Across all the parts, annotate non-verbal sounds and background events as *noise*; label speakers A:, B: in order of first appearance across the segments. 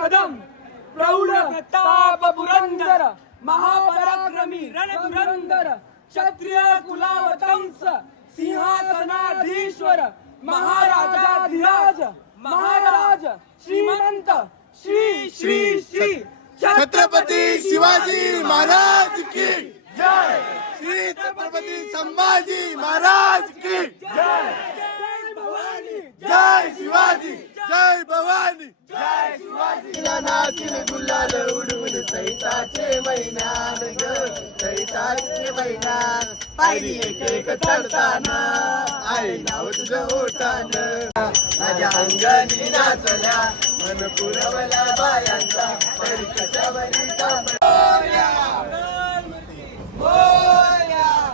A: कदम. प्रौढ प्रताप पुरंदर महापराक्रमी रणधुरंदर क्षत्रिय कुलावतंस सिंहासनाधीश्वर महाराजाधिराज महाराज श्रीमंत श्री श्री श्री
B: छत्रपती शिवाजी महाराज की जय. श्री छत्रपती संभाजी महाराज की
A: जय.
B: जय शिवाजी जय भवानी. जय शिवाजी. गुलाल उडवून सैताचे मैनान ग. सैताचे मैनान पायरी एक एक चढताना. आई नाव तुझं ओटान माझ्या अंगानी नाचल्या मन पुरवल्या बायांचा. परी कशावरी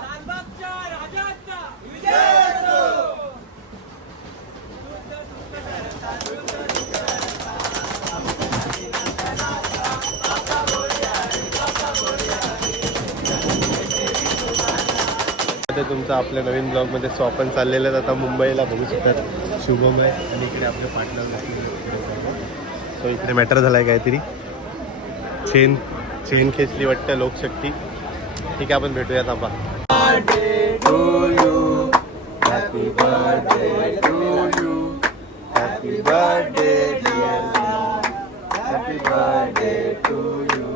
A: लालबागच्या राजाचा. विजय.
B: आता तुमचं आपल्या नवीन ब्लॉगमध्ये स्वपन सो आपण चाललेलं आहे. आता मुंबईला बघू शकतात. शुभम आहे आणि इकडे आपले पार्टनर सो इकडे मॅटर झालाय काहीतरी. चेन चेन खेचली वाटतं लोकशक्ती. ठीक आहे आपण भेटूया थांबा. Happy birthday to you happy birthday happy birthday to you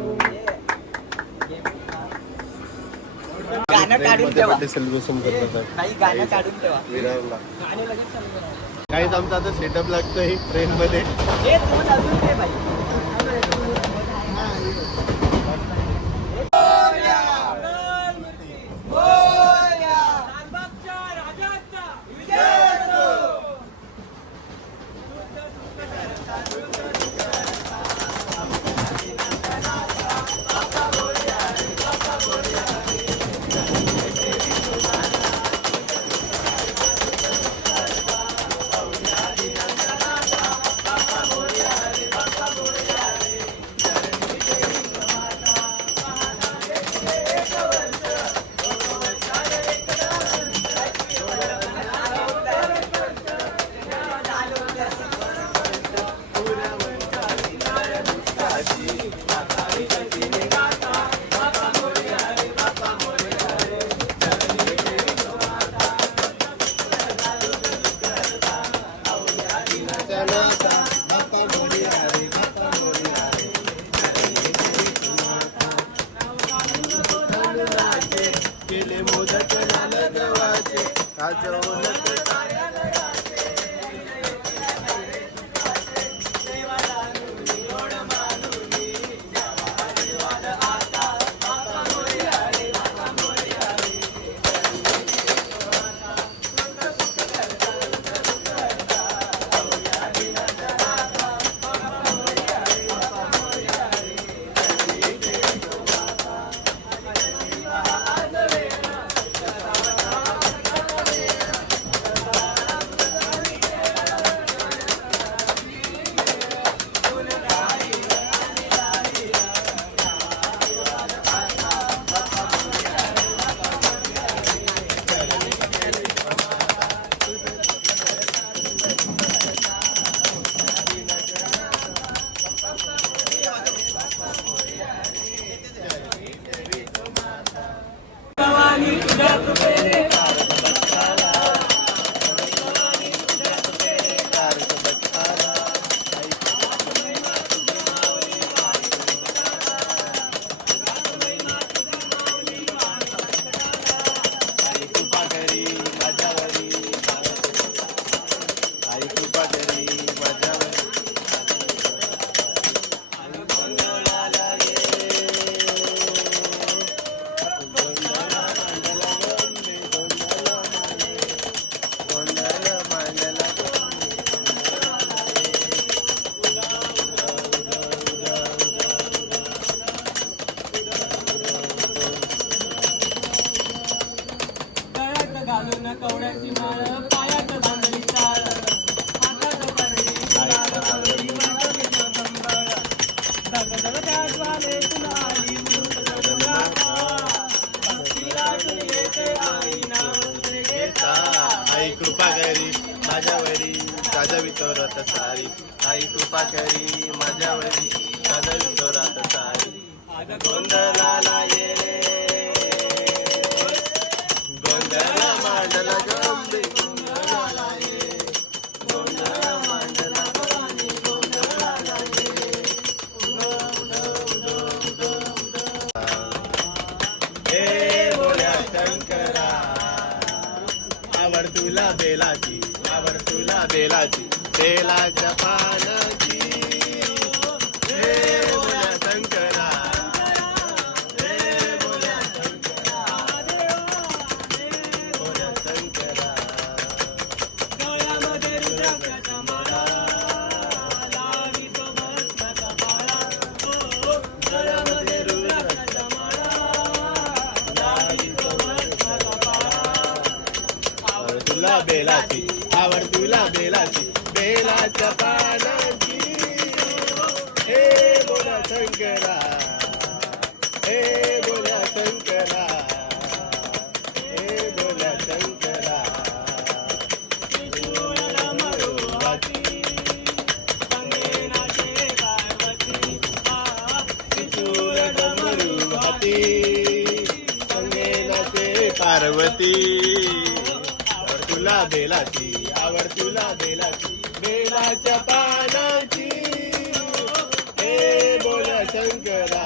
C: गाणं काढून ठेवा.
B: बर्थडे सेलिब्रेशन करतात.
C: काही गाणं काढून ठेवा.
B: विरारला. काहीच आमचं आता सेटअप लागतोय ट्रेन मध्ये.
C: हे अजून ते बाई.
B: केले मोदक लाल गव्हाचे. काजवलं बेलाची आवड तुला बेलाची बेलाच्या पानाची. हे बोला शंकरा हे बोला शंकरा हे बोला शंकरा. पार्वती. तुला बेलाची आवड तुला बेलाची बेलाच्या पानाची. हे बोला शंकरा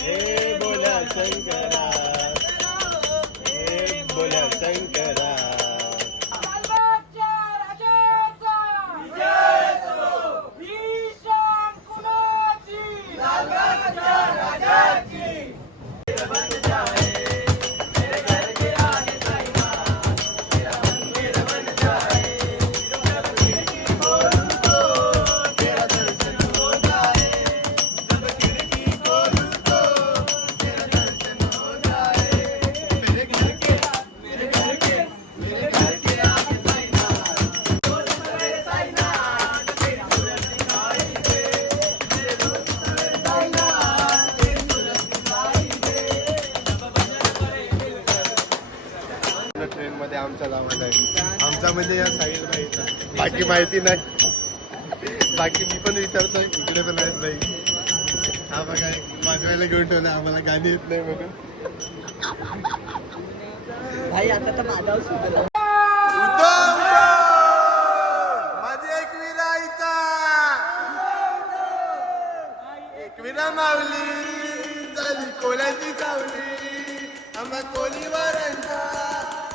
B: हे बोला शंकरा. हे बोला शंकरा. ट्रेन मध्ये आमच्या गावात आहे. आमचा म्हणजे या साईड नाही बाकी माहिती नाही. बाकी मी पण विचारतोय इकडे पण आहेत नाही हा बघा वाजवायला घेऊन ठेवलं आम्हाला गाणी येत नाही म्हणून
C: भाई आता तर
B: माझी एक विराईचा एक विरा मावली झाली कोल्याची सावली आम्हा कोलीवारांचा अकेला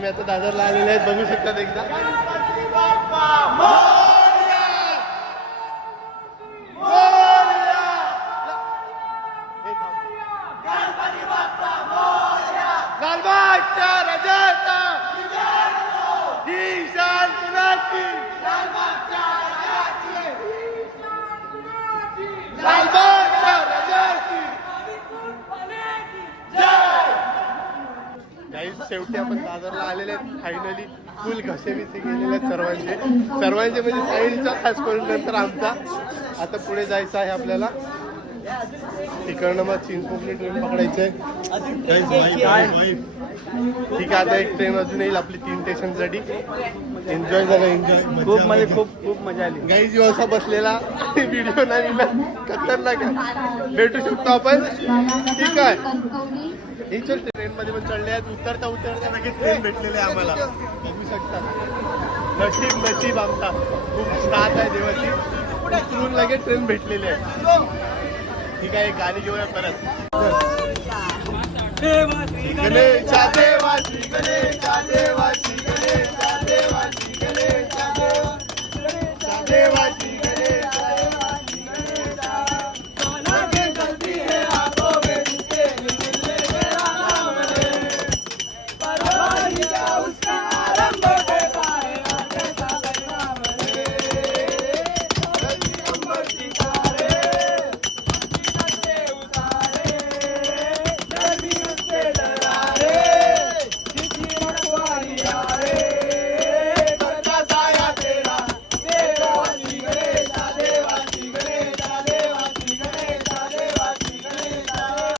B: मी आता दादरला आलेले आहेत बघू शकतात एकदा लालबागच्या राजाचा ही शान कुणाची लालबागच्या राजाची काही शेवटी आपण दादरला आलेले आहेत. फायनली फुल घसेविसे गेलेले आहेत सर्वांचे. सर्वांचे म्हणजे साईडचा खास करून नंतर आमचा. आता पुढे जायचं आहे आपल्याला. तिकडनं मग चिंचपोकली ट्रेन पकडायचं आहे. ठीक आहे आता एक ट्रेन अजून येईल आपली तीन स्टेशनसाठी. एन्जॉय झालं एन्जॉय
A: खूप म्हणजे खूप खूप मजा आली.
B: गाई जीव असा बसलेला. *laughs* व्हिडिओ नाही खतरनाक आहे. भेटू शकतो आपण? ठीक आहे. हे चल ट्रेन मध्ये पण चढले आहेत. उतरता उतरता लगेच ट्रेन भेटलेले आहे आम्हाला. बघू शकता नशीब नशीब आमचा. खूप साथ आहे देवाची. उतरून लगेच ट्रेन भेटलेली आहे. ठीक आहे गाडी घेऊया परत. गणेशा देवाची गणेशा देवाची गणेशा देवाची गणेशा देवाची.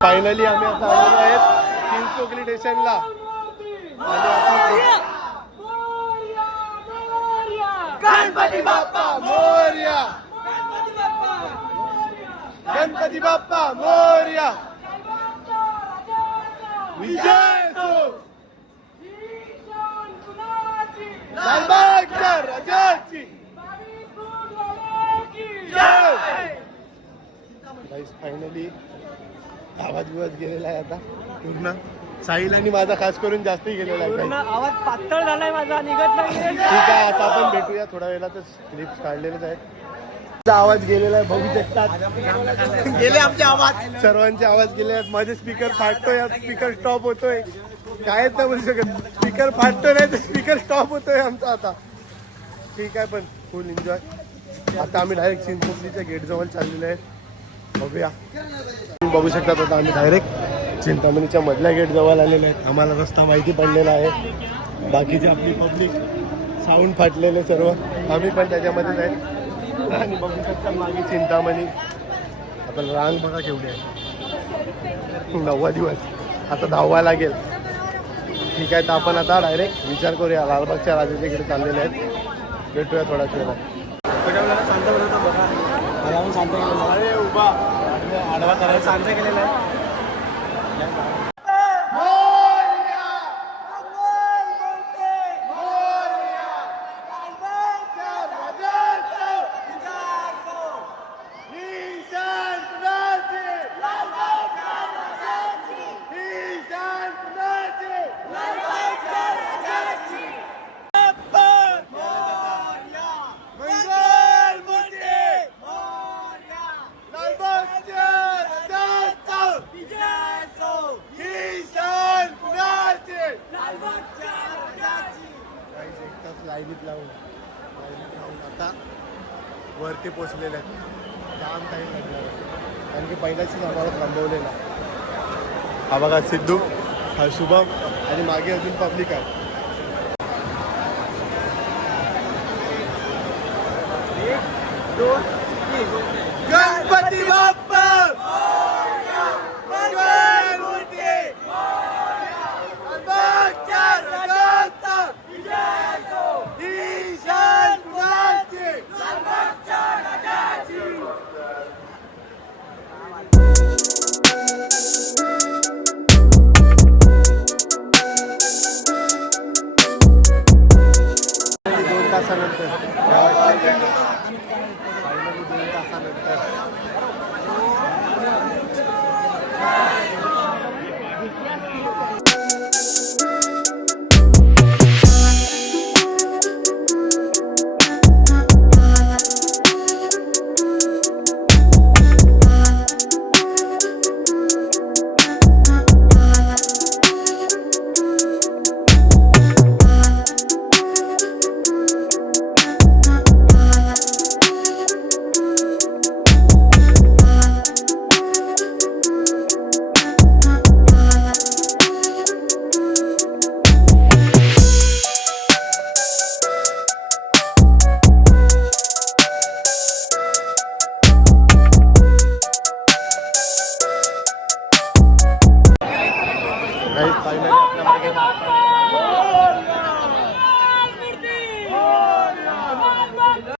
B: फायनली आम्ही आता आलेलो आहेत. चिंचपोकली स्टेशनला. आणि आपण गणपती बाप्पा मोर्या. गणपती बाप्पा मोर्या. विजय. लालबागच्या राजाची. फायनली आवाज बिवाज गेलेला आहे आता. पूर्ण. साहिल आणि माझा खास करून जास्ती गेलेला आहे
A: पूर्ण. आवाज पातळ झालाय माझा निघत नाही.
B: ठीक आहे आता आपण भेटूया. थोड्या वेळातच क्लिप्स काढलेलेच आहेत. आवाज गेलेला आहे बघू शकतात. गेले आमचे आवाज. सर्वांचे आवाज गेले आहेत. माझे स्पीकर फाटतोय स्पीकर स्टॉप होतोय. काय नाही बोलू शकत स्पीकर फाटतोय नाही तर स्पीकर स्टॉप होतोय आमचा आता. ठीक आहे पण फुल एन्जॉय आता आम्ही डायरेक्ट चिंचपोकलीच्या गेट जवळ चाललेलो आहे. बघूया. तुम्ही बघू शकतात आता आम्ही डायरेक्ट चिंतामणीच्या मधल्या गेट जवळ आलेलो आहे आम्हाला रस्ता माहिती पडलेला आहे. बाकीची आपली पब्लिक साऊंड फाटलेले सर्व. आम्ही पण त्याच्यामध्येच आहे आणि बघू शकता मागे चिंतामणी. आपण रांग बघा केवढी आहे. नववा दिवस. आता दहावा लागेल. ठीक आहे तर आपण आता डायरेक्ट विचार करूया. लालबागच्या राजाच्या इकडे चाललेले आहेत. भेटूया थोड्याच
A: बरोबर बघा.
B: अरे उभा. आडवा करायचा.
A: शांत केलेला आहे
B: काहीच एक तास लाईनीत लावून लाईनीत लावून आता वरती पोचलेले आहेत जाम टाईम लागला कारण की पहिल्याच आम्हाला थांबवलेला. हा बघा सिद्धू. हा शुभम. आणि मागे अजून पब्लिक आहे. गणपती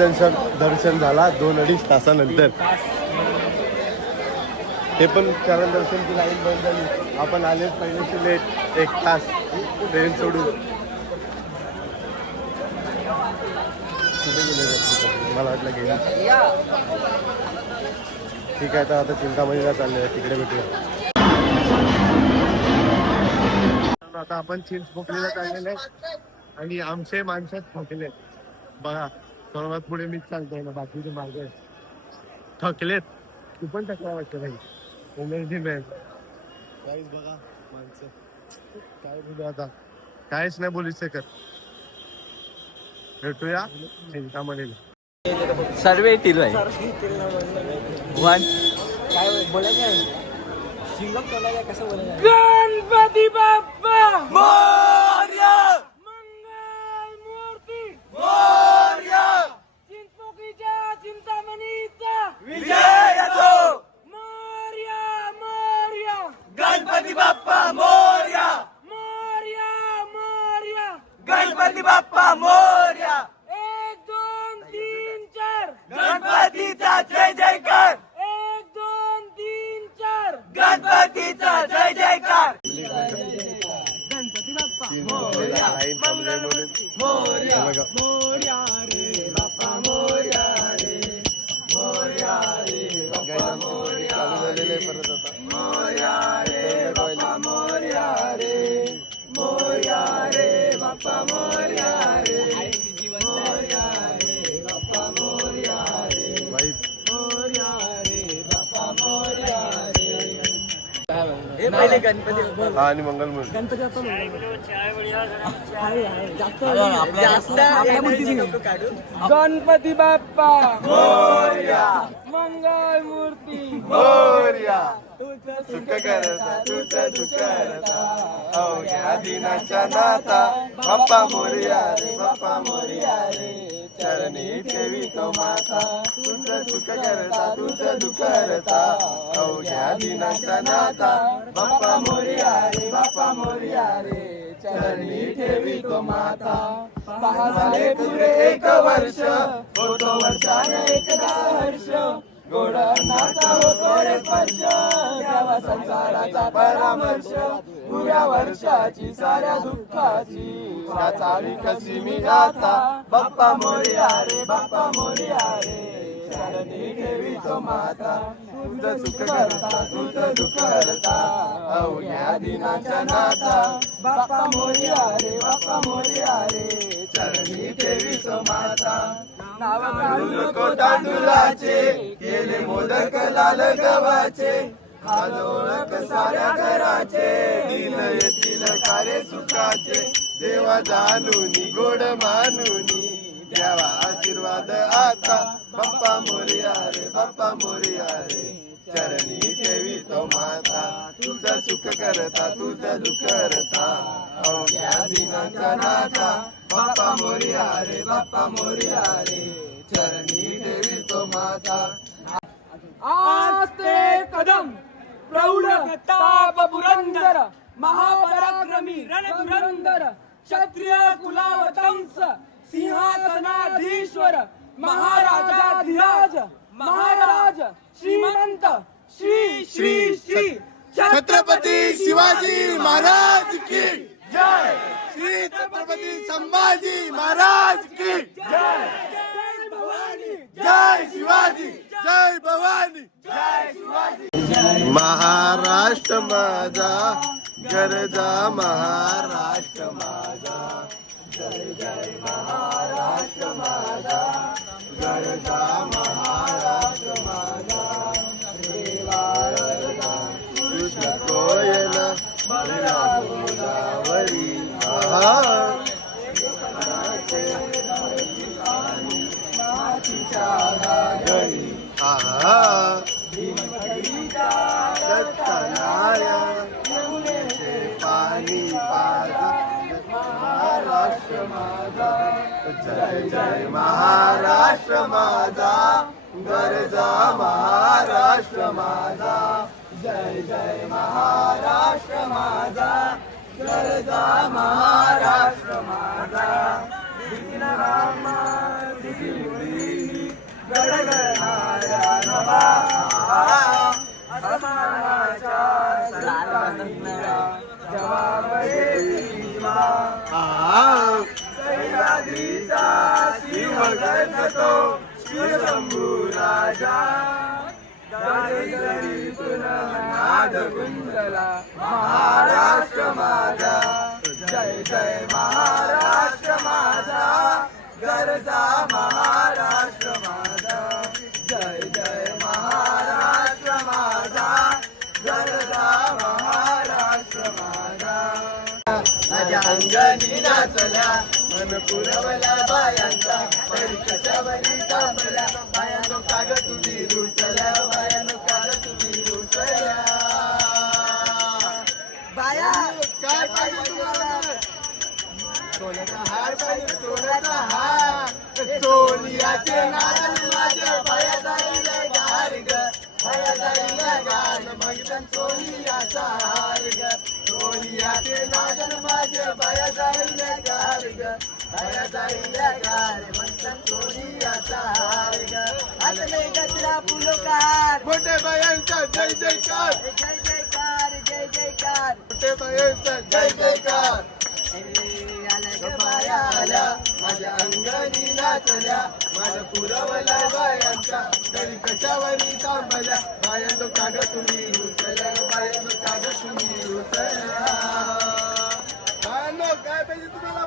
B: दर्शन दर्शन झाला दोन अडीच तासानंतर. ते पण कारण दर्शनची लाईन बंद झाली. आपण आलेच पहिल्याची लेट एक तास ट्रेन सोडून. मला वाटलं की ठीक आहे तर आता चिंतामणीला चालले तिकडे भेटूया. आता आपण चिंच पोकलीला चाललेले आहे. आणि आमचे माणसं थकलेत बघा. सर्वात पुढे मीच चालतोय ना बाकीचे मार्ग थकलेत तू पण थकला वाटतं नाही एनर्जी मॅन काहीच बघा माणसं. काय बोलू आता? काहीच नाही बोलू शकत. भेटूया. चिंतामणीला.
C: सर्व येतील भाई वन
A: काय बोलायचं आहे शिंगम बोलायचं कसं बोलायचं? गणपती बाप्पा!
C: गणपती
B: हा आणि मंगलमूर्ती.
A: गणपती बाप्पा. जास्त
C: जास्त. नको काढू
A: गणपती बाप्पा मंगल मूर्ती
B: मोरया सुख करता तुझ दुःख करता. अवघ्या दिनाच्या नाता. बाप्पा मोरया रे बाप्पा मोरया रे. चरणी ठेवी तो माता. तुझ सुख करता तुझ दुःख करता. अवघ्या दिनाचा नाता. बाप्पा मोरिया रे बाप्पा मोरिया रे चरणी ठेवी तो माता. पहा झाले पुरे एक वर्ष. होतो वर्षाने एकदा हर्ष. गोड होतो रे स्पर्श द्यावा संसाराचा परामर्श पुऱ्या वर्षाची साऱ्या दुःखाची वाचावी कशी मी गाता बाप्पा मोरया रे बाप्पा मोरया रे चरणी ठेवी तो माता. तुझं सुख करता तुझं दुःख करता अवघ्या दिनाच्या नाता बाप्पा मोरया रे बाप्पा मोरया रे चरणी ठेवी तो माता. नको तांदुळाचे केले मोदक लाल गव्हाचे आज ओळख साऱ्या घराचे. दिल येतील कारे सुखाचे देवा जाणूनी गोड मानूनी. द्यावा आशीर्वाद आता बाप्पा मोरिया रे बाप्पा मोरिया रे चरणी ठेवी तो माता तुझा सुख करता तुझा दुःख करता. अवघ्या दिनाचा नाथा बाप्पा मोरया रे बाप्पा मोरया रे चरणी ठेवी तो माता.
A: आस्ते कदम प्रौढ ताप पुरंदर महापराक्रमी रणधुरंदर क्षत्रिय कुलावतंस सिंहासनाधीश्वर महाराजाधिराज महाराज श्रीमंत श्री श्री श्री
B: छत्रपती शिवाजी महाराज की. जय श्री छत्रपती संभाजी महाराज की
A: जय. भवानी
B: जय शिवाजी जय भवानी. महाराष्ट्र माझा गरजा महाराष्ट्र माझा. जय जय महाराष्ट्र माझा गरजा महाराष्ट्र माझा. कृष्ण महाराष्ट्र माझा गरजा महाराष्ट्र माझा. जय जय महाराष्ट्र माझा गरजा महाराष्ट्र माझा. दिनरामा दिनमुरी जवाब राजा नाद गुंजला महाराष्ट्र माझा. जय जय महाराष्ट्र माझा. गरजा महाराष्ट्र माझा. जय जय महाराष्ट्र माझा. गरजा महाराष्ट्र माझा. माझ्या अंगणी नाचल्या. मन पुरवला बायांचा. तरी कशावरी तांबल्या बायानो काग तुम्ही रुसल्या बायानो काग तुम्ही रुसल्या बाया काय पाहिजे तुम्हाला? सोन्याचा हार पाहिजे सोन्याचा हार. सोनियाचे माझ्या बाया गार ग. बाया जाईला गार मग सोनियाचा हार ग. सोनियाचे नागन माझ्या बाया जाईल गार ग. मोठे बायांचा जय जयकार.
C: जय जयकार जय जयकार
B: मोठे बायांचा जय जयकार. बाया आल्या माझ्या अंगणी नाचल्या माझ्या पुरवला बायांचा. तरी कशावरी थांबल्या? बायांनो काग तुम्ही रुसल्या ग काग तुम्ही काय पाहिजे तुम्हाला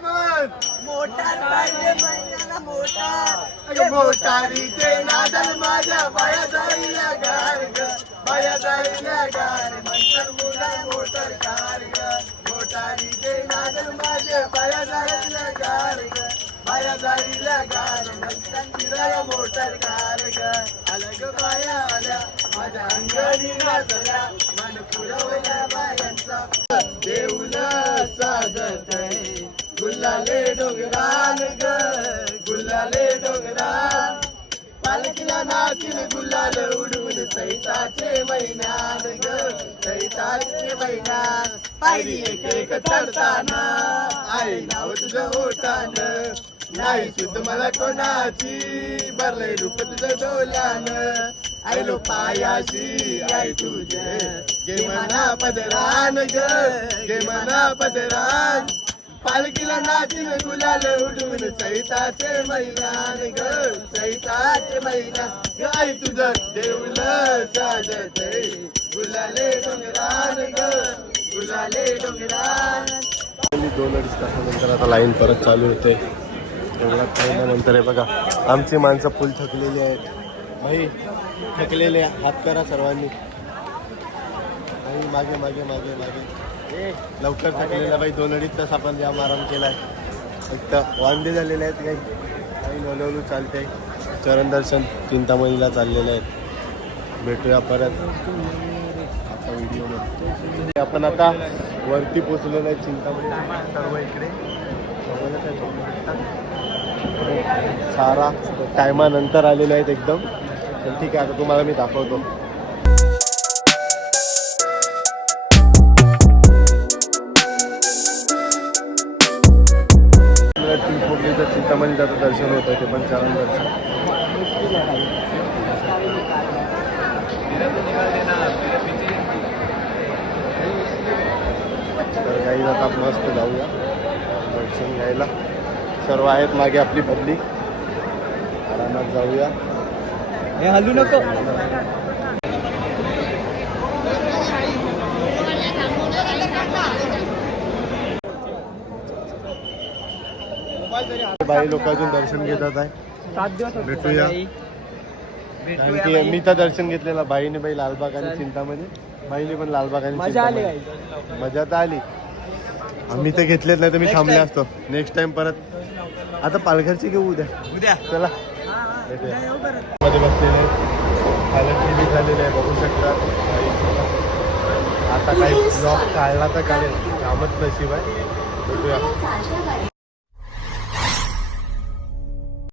C: मोटार पाहिजे महिन्याला मोटार.
B: मोटारीचे नादल माझ्या बाया जाईला गार ग.
C: बाया जाईला गार. म्हणतात मुला मोटर कार ग. मोटारीचे नागल माझे बाया जाईला गार ग. बाया जाईला गार. म्हणतात फिराया मोटर कार ग. अलग बाया आल्या. माझ्या अंगणी वाजल्या मन पुरवल्या बायांचा. देऊला साजत गुल्लाले डोंगरान ग गुल्लाले डोंगरान पालखीला नाचील गुल्लाल उडवून सैताचे महिन्यान ग सैताचे महिन्यान पायरी एक एक चढताना आई नाव तुझं ओटान नाही शुद्ध मला कोणाची भरले रूप तुझं डोल्यान आयलो पायाशी आई तुझे गे मना पदरान ग गे मना पदरान पालखीला नाचीन गुलाल उडून सैताचे मैदान ग सैताचे मैदान. ग आई तुझं देऊल साजत गुलाले डोंगरान ग गुलाले डोंगरान.
B: दोन अडीच तासानंतर आता लाईन परत चालू होते. एवढा नंतर आहे बघा आमची माणसं फुल थकलेली आहेत. भाई थकलेले हात करा सर्वांनी. आणि मागे मागे मागे मागे. लवकर थकलेला बाई दोन अडीच तास आपण जाम आराम केलाय. फक्त वांदे झालेले आहेत काही. काही हळूहळू चालते चरण दर्शन चिंतामणीला चाललेले आहेत. भेटूया परत. आता व्हिडिओमध्ये आपण आता वरती पोचलेलो आहे चिंतामणी. सर्व इकडे सारा टायमानंतर आलेले आहेत एकदम. ठीक आहे आता तुम्हाला मी दाखवतो. तर चिंतामणी त्याचं दर्शन होतं ते पण चरण दर्शन. तर काही आपण मस्त जाऊया दर्शन घ्यायला. सर्व आहेत मागे आपली बदली. आरामात जाऊया.
A: हे हलू नको.
B: बाई लोक अजून दर्शन घेतात आहे
A: सात दिवस होते
B: भेटूया. कारण की मी तर दर्शन घेतलेलं बाईने बाई लालबाग आणि चिंतामणी. बाईने पण लालबाग आणि
A: मजा
B: तर आली. आम्ही तर घेतलेत नाही तर मी थांबले. असतो. नेक्स्ट टाइम परत. आता पालघरची घेऊ उद्या.
A: उद्या.
B: चला. मध्ये बसलेले. टी झालेले आहे बघू शकता. आता काही ब्लॉग काढला तर काढेल कामच नशीब आहे. भेटूया.